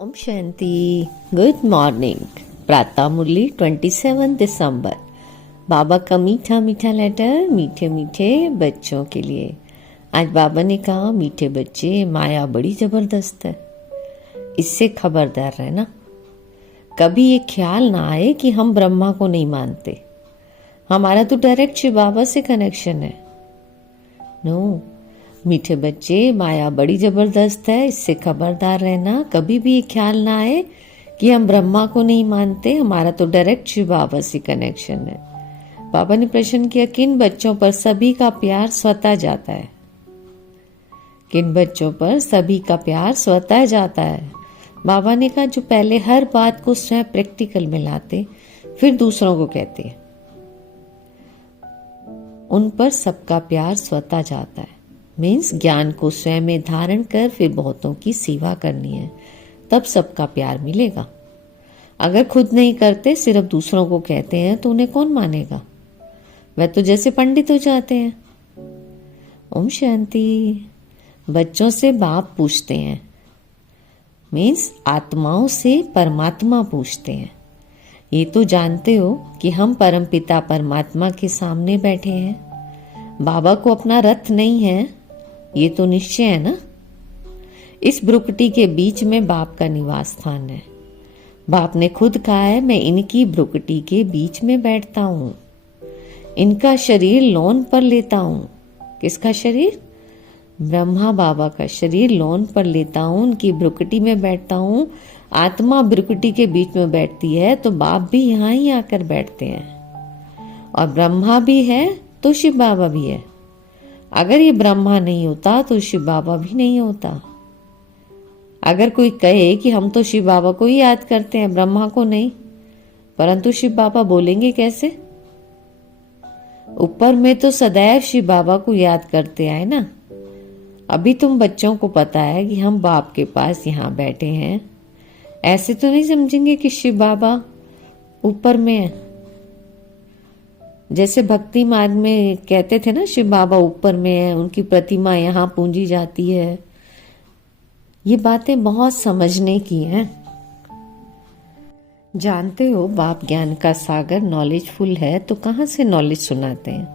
ओम शांति। Good morning. प्रातः मुरली 27 दिसंबर। बाबा का मीठा मीठा लेटर मीठे मीठे बच्चों के लिए। आज बाबा ने कहा, मीठे बच्चे, माया बड़ी जबरदस्त है, इससे खबरदार रहना। कभी ये ख्याल ना आए कि हम ब्रह्मा को नहीं मानते, हमारा तो डायरेक्ट शिव बाबा से कनेक्शन है। नो, मीठे बच्चे, माया बड़ी जबरदस्त है, इससे खबरदार रहना। कभी भी ये ख्याल ना आए कि हम ब्रह्मा को नहीं मानते, हमारा तो डायरेक्ट शिव बाबा से कनेक्शन है। बाबा ने प्रश्न किया, किन बच्चों पर सभी का प्यार स्वतः जाता है? किन बच्चों पर सभी का प्यार स्वतः जाता है? बाबा ने कहा, जो पहले हर बात को स्वयं प्रैक्टिकल में लाते फिर दूसरों को कहते हैं, उन पर सबका प्यार स्वतः जाता है। मीन्स ज्ञान को स्वयं में धारण कर फिर बहुतों की सेवा करनी है, तब सबका प्यार मिलेगा। अगर खुद नहीं करते, सिर्फ दूसरों को कहते हैं, तो उन्हें कौन मानेगा? वह तो जैसे पंडित हो जाते हैं। ओम शांति। बच्चों से बाप पूछते हैं, मीन्स आत्माओं से परमात्मा पूछते हैं। ये तो जानते हो कि हम परमपिता परमात्मा के सामने बैठे हैं। बाबा को अपना रथ नहीं है, ये तो निश्चय है ना। इस ब्रुकटी के बीच में बाप का निवास स्थान है। बाप ने खुद कहा है, मैं इनकी ब्रुकटी के बीच में बैठता हूँ, इनका शरीर लोन पर लेता हूँ। किसका शरीर? ब्रह्मा बाबा का शरीर लोन पर लेता हूँ, उनकी ब्रुकटी में बैठता हूँ। आत्मा ब्रुकटी के बीच में बैठती है तो बाप भी यहाँ ही आकर बैठते हैं। और ब्रह्मा भी है तो शिव बाबा भी है। अगर ये ब्रह्मा नहीं होता तो शिव बाबा भी नहीं होता। अगर कोई कहे कि हम तो शिव बाबा को ही याद करते हैं, ब्रह्मा को नहीं, परंतु शिव बाबा बोलेंगे कैसे? ऊपर में तो सदैव शिव बाबा को याद करते आए ना। अभी तुम बच्चों को पता है कि हम बाप के पास यहाँ बैठे हैं, ऐसे तो नहीं समझेंगे कि शिव बाबा ऊपर में है। जैसे भक्ति मार्ग में कहते थे ना, शिव बाबा ऊपर में है, उनकी प्रतिमा यहाँ पूजी जाती है। ये बातें बहुत समझने की हैं। जानते हो, बाप ज्ञान का सागर नॉलेजफुल है, तो कहाँ से नॉलेज सुनाते हैं?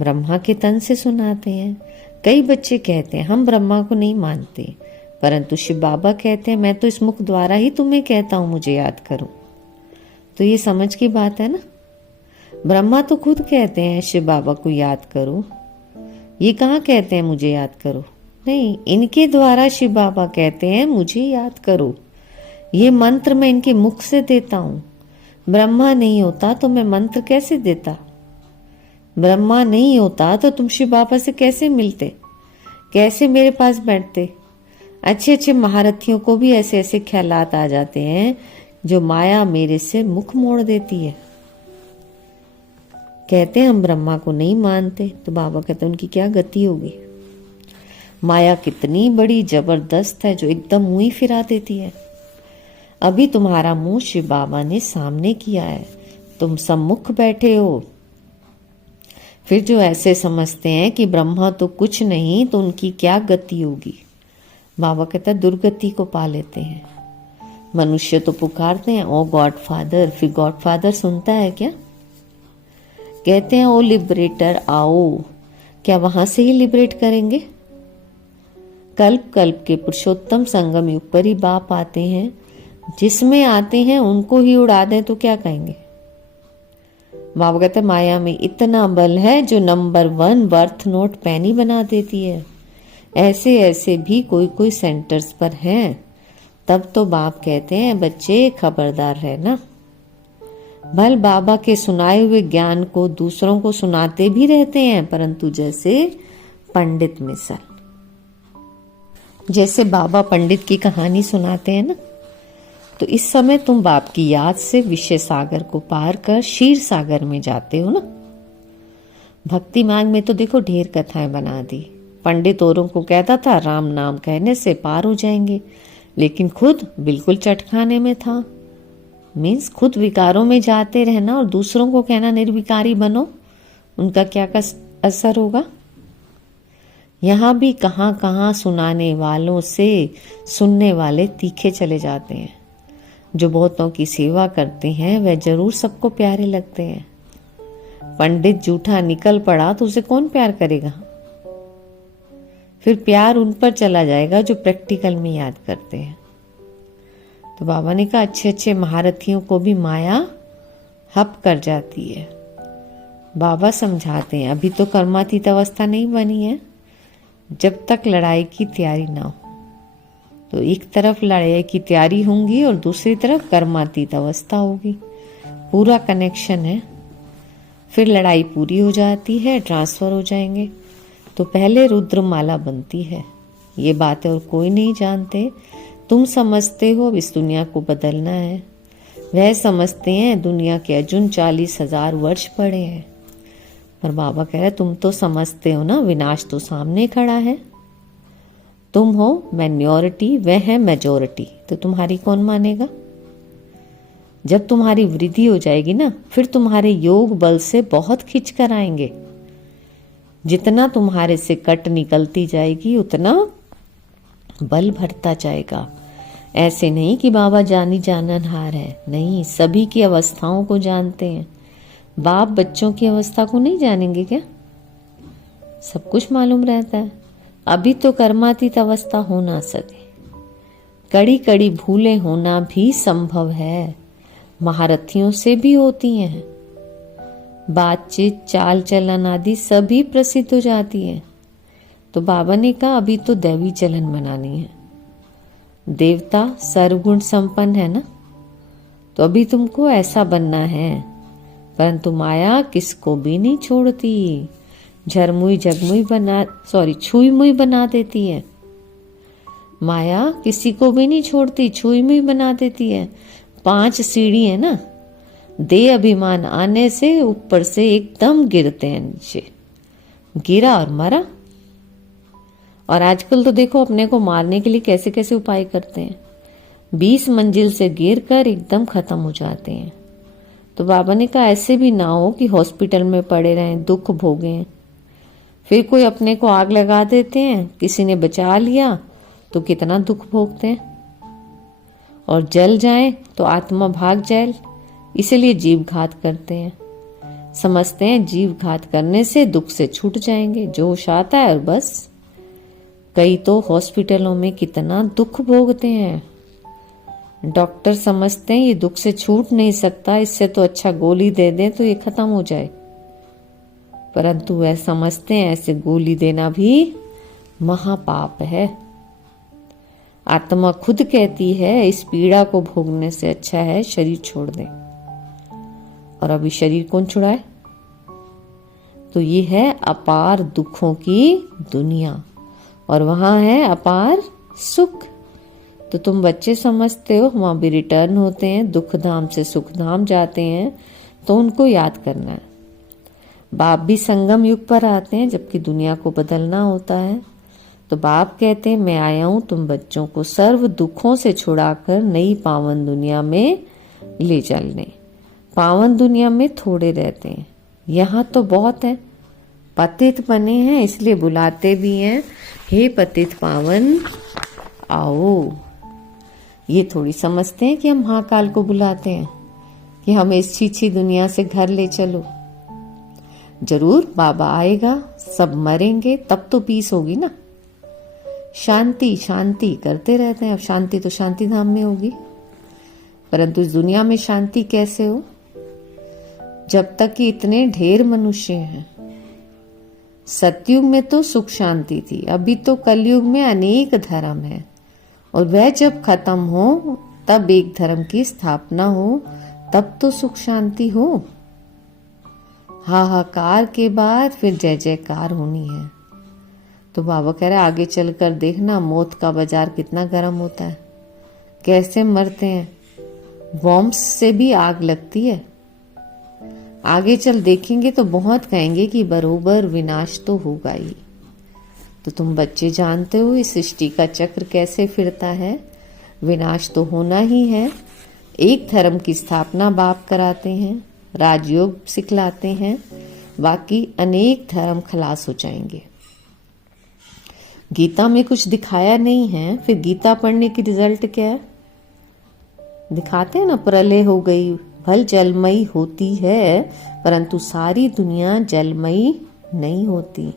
ब्रह्मा के तन से सुनाते हैं। कई बच्चे कहते हैं, हम ब्रह्मा को नहीं मानते, परंतु शिव बाबा कहते हैं, मैं तो इस मुख द्वारा ही तुम्हें कहता हूँ मुझे याद करो। तो ये समझ की बात है ना। ब्रह्मा तो खुद कहते हैं शिव बाबा को याद करो, ये कहाँ कहते हैं मुझे याद करो? नहीं, इनके द्वारा शिव बाबा कहते हैं मुझे याद करो। ये मंत्र मैं इनके मुख से देता हूँ। ब्रह्मा नहीं होता तो मैं मंत्र कैसे देता? ब्रह्मा नहीं होता तो तुम शिव बाबा से कैसे मिलते, कैसे मेरे पास बैठते? अच्छे अच्छे महारथियों को भी ऐसे ऐसे ख्यालात आ जाते हैं जो माया मेरे से मुख मोड़ देती है। कहते हैं हम ब्रह्मा को नहीं मानते, तो बाबा कहते हैं उनकी क्या गति होगी? माया कितनी बड़ी जबरदस्त है जो एकदम मुंह ही फिरा देती है। अभी तुम्हारा मुंह शिव बाबा ने सामने किया है, तुम सम्मुख बैठे हो। फिर जो ऐसे समझते हैं कि ब्रह्मा तो कुछ नहीं, तो उनकी क्या गति होगी? बाबा कहता है दुर्गति को पा लेते हैं। मनुष्य तो पुकारते हैं ओ गॉड फादर, फिर गॉड फादर सुनता है क्या? कहते हैं ओ लिबरेटर आओ, क्या वहां से ही लिबरेट करेंगे? कल्प कल्प के पुरुषोत्तम संगम युग पर ही बाप आते हैं, जिसमें आते हैं उनको ही उड़ा दें तो क्या कहेंगे? बाबा कहते हैं माया में इतना बल है जो नंबर 1 बर्थ नोट पैनी बना देती है। ऐसे ऐसे भी कोई कोई सेंटर्स पर हैं। तब तो बाप कहते हैं बच्चे खबरदार रहना। भल बाबा के सुनाए हुए ज्ञान को दूसरों को सुनाते भी रहते हैं, परंतु जैसे पंडित मिसल। जैसे बाबा पंडित की कहानी सुनाते हैं ना, तो इस समय तुम बाप की याद से विषय सागर को पार कर क्षीर सागर में जाते हो ना। भक्ति मार्ग में तो देखो ढेर कथाएं बना दी। पंडित औरों को कहता था राम नाम कहने से पार हो जाएंगे, लेकिन खुद बिल्कुल चटखाने में था। मीन्स खुद विकारों में जाते रहना और दूसरों को कहना निर्विकारी बनो, उनका क्या असर होगा? यहाँ भी कहाँ कहाँ सुनाने वालों से सुनने वाले तीखे चले जाते हैं। जो बहुतों की सेवा करते हैं वह जरूर सबको प्यारे लगते हैं। पंडित जूठा निकल पड़ा तो उसे कौन प्यार करेगा? फिर प्यार उन पर चला जाएगा जो प्रैक्टिकल में याद करते हैं। तो बाबा ने कहा अच्छे अच्छे महारथियों को भी माया हप कर जाती है। बाबा समझाते हैं अभी तो कर्मातीत अवस्था नहीं बनी है, जब तक लड़ाई की तैयारी ना हो। तो एक तरफ लड़ाई की तैयारी होगी और दूसरी तरफ कर्मातीत अवस्था होगी, पूरा कनेक्शन है। फिर लड़ाई पूरी हो जाती है, ट्रांसफर हो जाएंगे। तो पहले रुद्रमाला बनती है। ये बातें और कोई नहीं जानते। तुम समझते हो अब इस दुनिया को बदलना है, वह समझते हैं दुनिया के अर्जुन 40,000 वर्ष पड़े हैं। पर बाबा कह रहे तुम तो समझते हो ना, विनाश तो सामने खड़ा है। तुम हो माइनॉरिटी, वह है मेजॉरिटी, तो तुम्हारी कौन मानेगा? जब तुम्हारी वृद्धि हो जाएगी ना, फिर तुम्हारे योग बल से बहुत खींच कर आएंगे। जितना तुम्हारे से कट निकलती जाएगी उतना बल भरता जाएगा। ऐसे नहीं कि बाबा जानी जाननहार है, नहीं, सभी की अवस्थाओं को जानते हैं। बाप बच्चों की अवस्था को नहीं जानेंगे क्या? सब कुछ मालूम रहता है। अभी तो कर्मातीत अवस्था हो ना सके, कड़ी कड़ी भूलें होना भी संभव है, महारथियों से भी होती हैं। बातचीत, चाल चलन आदि सभी प्रसिद्ध हो जाती है। तो बाबा ने कहा अभी तो दैवी चलन बनानी है। देवता सर्वगुण संपन्न है ना, तो अभी तुमको ऐसा बनना है। परंतु माया किसको भी नहीं छोड़ती, झरमुई जगमुई छुई मुई बना देती है। माया किसी को भी नहीं छोड़ती, छुई मुई बना देती है। 5 सीढ़ी है ना, दे अभिमान आने से ऊपर से एकदम गिरते हैं नीचे। गिरा और मरा। और आजकल तो देखो अपने को मारने के लिए कैसे कैसे उपाय करते हैं। 20 मंजिल से गिर कर एकदम खत्म हो जाते हैं। तो बाबा ने कहा ऐसे भी ना हो कि हॉस्पिटल में पड़े रहें, दुख भोगें। फिर कोई अपने को आग लगा देते हैं, किसी ने बचा लिया तो कितना दुख भोगते हैं। और जल जाए तो आत्मा भाग जाए, इसलिए जीव घात करते हैं। समझते हैं जीव घात करने से दुख से छूट जाएंगे, जोश आता है और बस। कई तो हॉस्पिटलों में कितना दुख भोगते हैं। डॉक्टर समझते हैं ये दुख से छूट नहीं सकता, इससे तो अच्छा गोली दे दें तो ये खत्म हो जाए। परंतु वह समझते हैं ऐसे गोली देना भी महापाप है। आत्मा खुद कहती है इस पीड़ा को भोगने से अच्छा है शरीर छोड़ दें। और अभी शरीर कौन छुड़ाए? तो ये है अपार दुखों की दुनिया, और वहां है अपार सुख। तो तुम बच्चे समझते हो वहां भी रिटर्न होते हैं, दुख धाम से सुख धाम जाते हैं, तो उनको याद करना है। बाप भी संगम युग पर आते हैं जबकि दुनिया को बदलना होता है। तो बाप कहते हैं मैं आया हूं तुम बच्चों को सर्व दुखों से छुड़ाकर नई पावन दुनिया में ले चलने। पावन दुनिया में थोड़े रहते हैं, यहाँ तो बहुत है। पतित बने हैं इसलिए बुलाते भी हैं, हे पतित पावन आओ। ये थोड़ी समझते हैं कि हम महाकाल को बुलाते हैं कि हमें इस छीछी दुनिया से घर ले चलो। जरूर बाबा आएगा, सब मरेंगे, तब तो पीस होगी ना। शांति शांति करते रहते हैं, अब शांति तो शांति धाम में होगी। परंतु इस दुनिया में शांति कैसे हो जब तक कि इतने ढेर मनुष्य हैं। सतयुग में तो सुख शांति थी, अभी तो कलयुग में अनेक धर्म है, और वह जब खत्म हो तब एक धर्म की स्थापना हो, तब तो सुख शांति हो। हाहाकार के बाद फिर जय जयकार होनी है। तो बाबा कह रहे आगे चलकर देखना मौत का बाजार कितना गर्म होता है, कैसे मरते हैं, बॉम्ब से भी आग लगती है। आगे चल देखेंगे तो बहुत कहेंगे कि बरोबर विनाश तो होगा ही। तो तुम बच्चे जानते हो इस सृष्टि का चक्र कैसे फिरता है, विनाश तो होना ही है। एक धर्म की स्थापना बाप कराते हैं, राजयोग सिखलाते हैं, बाकी अनेक धर्म खलास हो जाएंगे। गीता में कुछ दिखाया नहीं है, फिर गीता पढ़ने की रिजल्ट क्या है? दिखाते हैं ना, प्रलय हो गई, भल जलमयी होती है, परंतु सारी दुनिया जलमयी नहीं होती।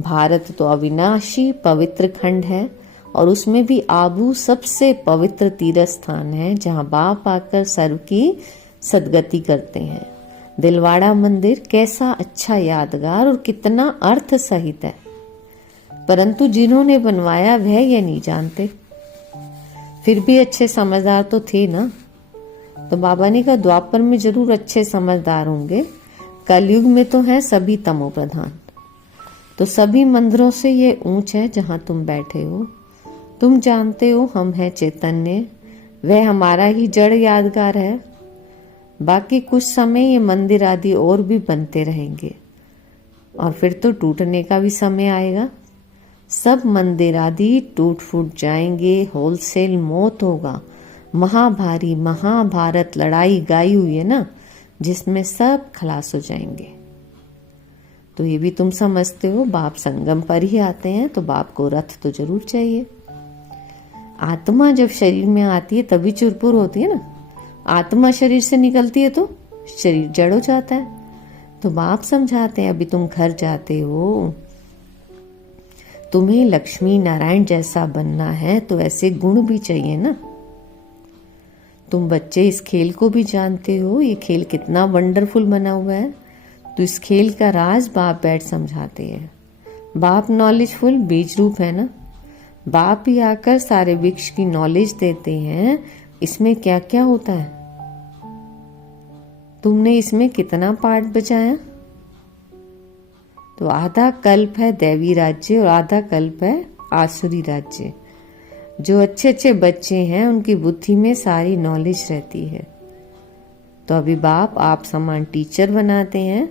भारत तो अविनाशी पवित्र खंड है, और उसमें भी आबू सबसे पवित्र तीर्थ स्थान है, जहाँ बाप आकर सर्व की सदगति करते हैं। दिलवाड़ा मंदिर कैसा अच्छा यादगार और कितना अर्थ सहित है, परंतु जिन्होंने बनवाया वह ये नहीं जानते। फिर भी अच्छे समझदार तो थे ना। तो बाबा ने कहा द्वापर में जरूर अच्छे समझदार होंगे, कलयुग में तो है सभी तमो प्रधान। तो सभी मंदिरों से ये ऊंच है जहां तुम बैठे हो। तुम जानते हो हम है चैतन्य, वह हमारा ही जड़ यादगार है। बाकी कुछ समय ये मंदिर आदि और भी बनते रहेंगे, और फिर तो टूटने का भी समय आएगा। सब मंदिर आदि टूट फूट जाएंगे, होलसेल मौत होगा। महाभारी महाभारत लड़ाई गाई हुई है ना, जिसमें सब खलास हो जाएंगे। तो ये भी तुम समझते हो, बाप संगम पर ही आते हैं, तो बाप को रथ तो जरूर चाहिए। आत्मा जब शरीर में आती है तभी चुरपुर होती है ना। आत्मा शरीर से निकलती है तो शरीर जड़ हो जाता है। तो बाप समझाते हैं अभी तुम घर जाते हो, तुम्हें लक्ष्मी नारायण जैसा बनना है, तो ऐसे गुण भी चाहिए ना। तुम बच्चे इस खेल को भी जानते हो, ये खेल कितना वंडरफुल बना हुआ है। तो इस खेल का राज बाप बैठ समझाते हैं। बाप नॉलेजफुल बीज रूप है ना। बाप ही आकर सारे वृक्ष की नॉलेज देते हैं, इसमें क्या क्या होता है। तुमने इसमें कितना पार्ट बचाया? तो आधा कल्प है दैवी राज्य और आधा कल्प है आसुरी राज्य। जो अच्छे अच्छे बच्चे हैं उनकी बुद्धि में सारी नॉलेज रहती है। तो अभी बाप आप समान टीचर बनाते हैं,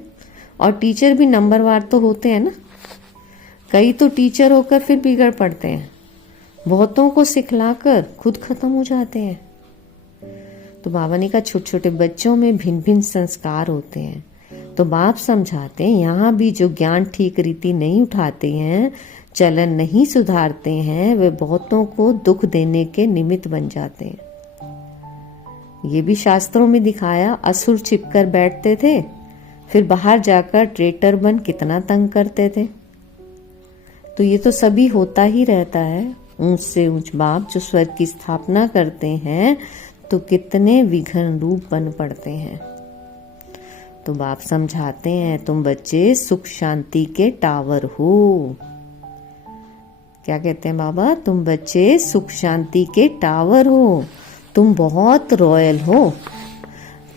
और टीचर भी नंबरवार तो होते हैं ना। कई तो टीचर होकर फिर बिगड़ पड़ते हैं, बहुतों को सिखलाकर खुद खत्म हो जाते हैं। तो बाबा ने कहा छोटे छोटे बच्चों में भिन्न भिन्न संस्कार होते हैं। तो बाप समझाते हैं यहाँ भी जो ज्ञान ठीक रीति नहीं उठाते हैं, चलन नहीं सुधारते हैं, वे बहुतों को दुख देने के निमित्त बन जाते हैं। ये भी शास्त्रों में दिखाया, असुर छिपकर बैठते थे, फिर बाहर जाकर ट्रेटर बन कितना तंग करते थे। तो ये तो सभी होता ही रहता है। ऊंच से ऊंच बाप जो स्वर्ग की स्थापना करते हैं, तो कितने विघ्न रूप बन पड़ते हैं। तो बाप समझाते हैं तुम बच्चे सुख शांति के टावर हो। क्या कहते हैं बाबा? तुम बच्चे सुख शांति के टावर हो, तुम बहुत रॉयल हो।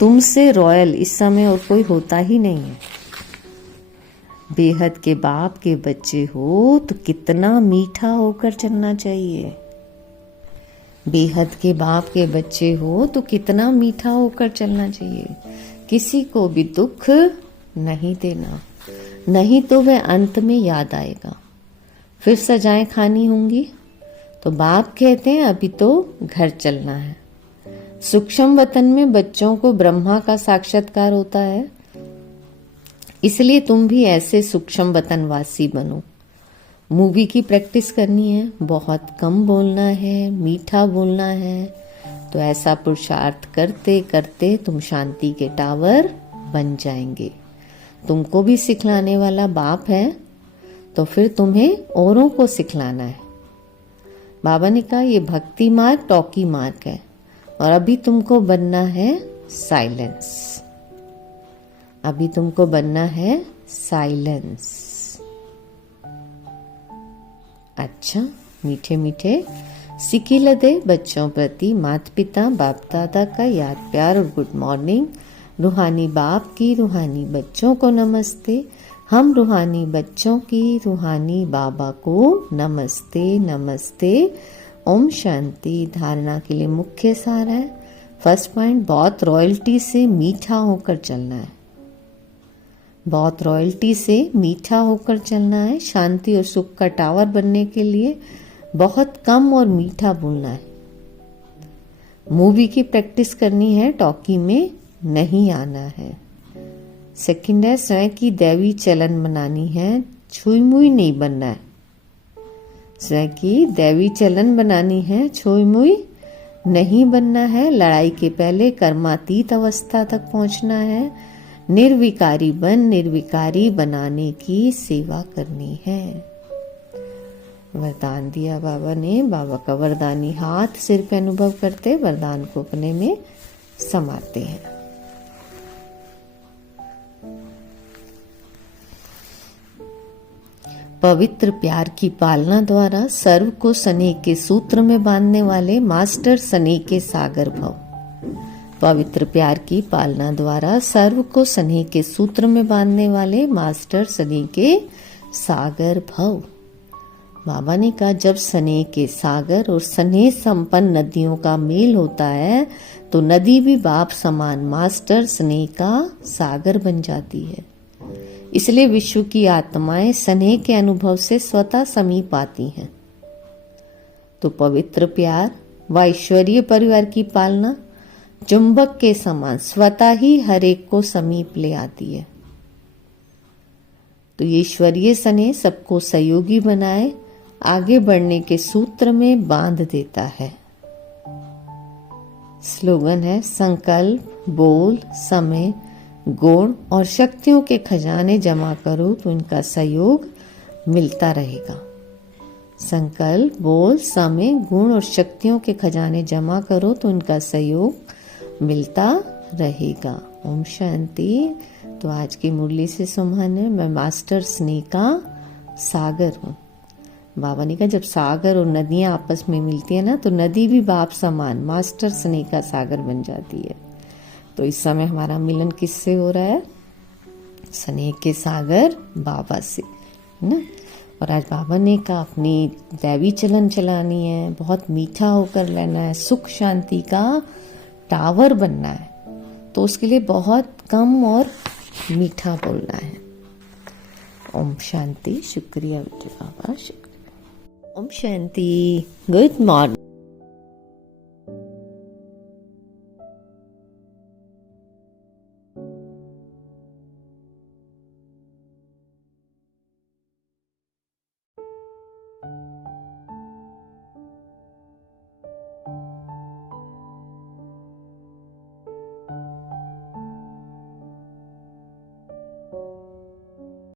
तुमसे रॉयल इस समय और कोई होता ही नहीं है। बेहद के बाप के बच्चे हो तो कितना मीठा होकर चलना चाहिए। बेहद के बाप के बच्चे हो तो कितना मीठा होकर चलना चाहिए। किसी को भी दुख नहीं देना, नहीं तो वह अंत में याद आएगा, फिर सजाएं खानी होंगी। तो बाप कहते हैं अभी तो घर चलना है। सूक्ष्म वतन में बच्चों को ब्रह्मा का साक्षात्कार होता है, इसलिए तुम भी ऐसे सूक्ष्म वतनवासी बनो। मूवी की प्रैक्टिस करनी है, बहुत कम बोलना है, मीठा बोलना है। तो ऐसा पुरुषार्थ करते करते तुम शांति के टावर बन जाएंगे। तुमको भी सिखलाने वाला बाप है, तो फिर तुम्हें औरों को सिखलाना है। बाबा ने कहा ये भक्ति मार्ग टॉकी मार्ग है, और अभी तुमको बनना है साइलेंस। अभी तुमको बनना है साइलेंस। अच्छा, मीठे मीठे सिकिल दे बच्चों प्रति माता पिता बाप दादा का याद प्यार और गुड मॉर्निंग। रूहानी बाप की रूहानी बच्चों को नमस्ते। हम रूहानी बच्चों की रूहानी बाबा को नमस्ते नमस्ते। ओम शांति। धारणा के लिए मुख्य सार है। फर्स्ट पॉइंट, बहुत रॉयल्टी से मीठा होकर चलना है। बहुत रॉयल्टी से मीठा होकर चलना है। शांति और सुख का टावर बनने के लिए बहुत कम और मीठा बोलना है। मूवी की प्रैक्टिस करनी है, टॉकी में नहीं आना है। सेकंड है, स्वयं की दैवी चलन बनानी है, छुई मुई नहीं बनना है। स्वयं की दैवी चलन बनानी है, छोई मुई नहीं बनना है, लड़ाई के पहले कर्मातीत अवस्था तक पहुंचना है, निर्विकारी बन निर्विकारी बनाने की सेवा करनी है। वरदान दिया बाबा ने। बाबा का वरदानी हाथ सिर पे अनुभव करते वरदान को अपने में समाते हैं। पवित्र प्यार की पालना द्वारा सर्व को स्नेह के सूत्र में बांधने वाले मास्टर स्नेह के सागर भव। पवित्र प्यार की पालना द्वारा सर्व को स्नेह के सूत्र में बांधने वाले मास्टर स्नेह के सागर भव। बाबा ने कहा जब स्नेह के सागर और स्नेह संपन्न नदियों का मेल होता है तो नदी भी बाप समान मास्टर स्नेह का सागर बन जाती है। इसलिए विश्व की आत्माएं स्नेह के अनुभव से स्वतः समीप आती हैं। तो पवित्र प्यार व ईश्वरीय परिवार की पालना चुंबक के समान स्वतः ही हर एक को समीप ले आती है। तो ये ईश्वरीय स्नेह सबको सहयोगी बनाए आगे बढ़ने के सूत्र में बांध देता है। स्लोगन है संकल्प, बोल, समय, गुण और शक्तियों के खजाने जमा करो तो इनका सहयोग मिलता रहेगा। संकल्प, बोल, समय, गुण और शक्तियों के खजाने जमा करो तो इनका सहयोग मिलता रहेगा। ओम शांति। तो आज की मुरली से सुमन है, मैं मास्टर स्नेह का सागर हूँ। बाबा ने कहा जब सागर और नदियां आपस में मिलती है ना तो नदी भी बाप समान मास्टर स्नेह का सागर बन जाती है। तो इस समय हमारा मिलन किससे हो रहा है? स्नेह के सागर बाबा से, है ना। और आज बाबा ने कहा अपनी दैवी चलन चलानी है, बहुत मीठा होकर रहना है, सुख शांति का टावर बनना है। तो उसके लिए बहुत कम और मीठा बोलना है। ओम शांति। शुक्रिया बेटे बाबा, शुक्रिया। ओम शांति। Good morning.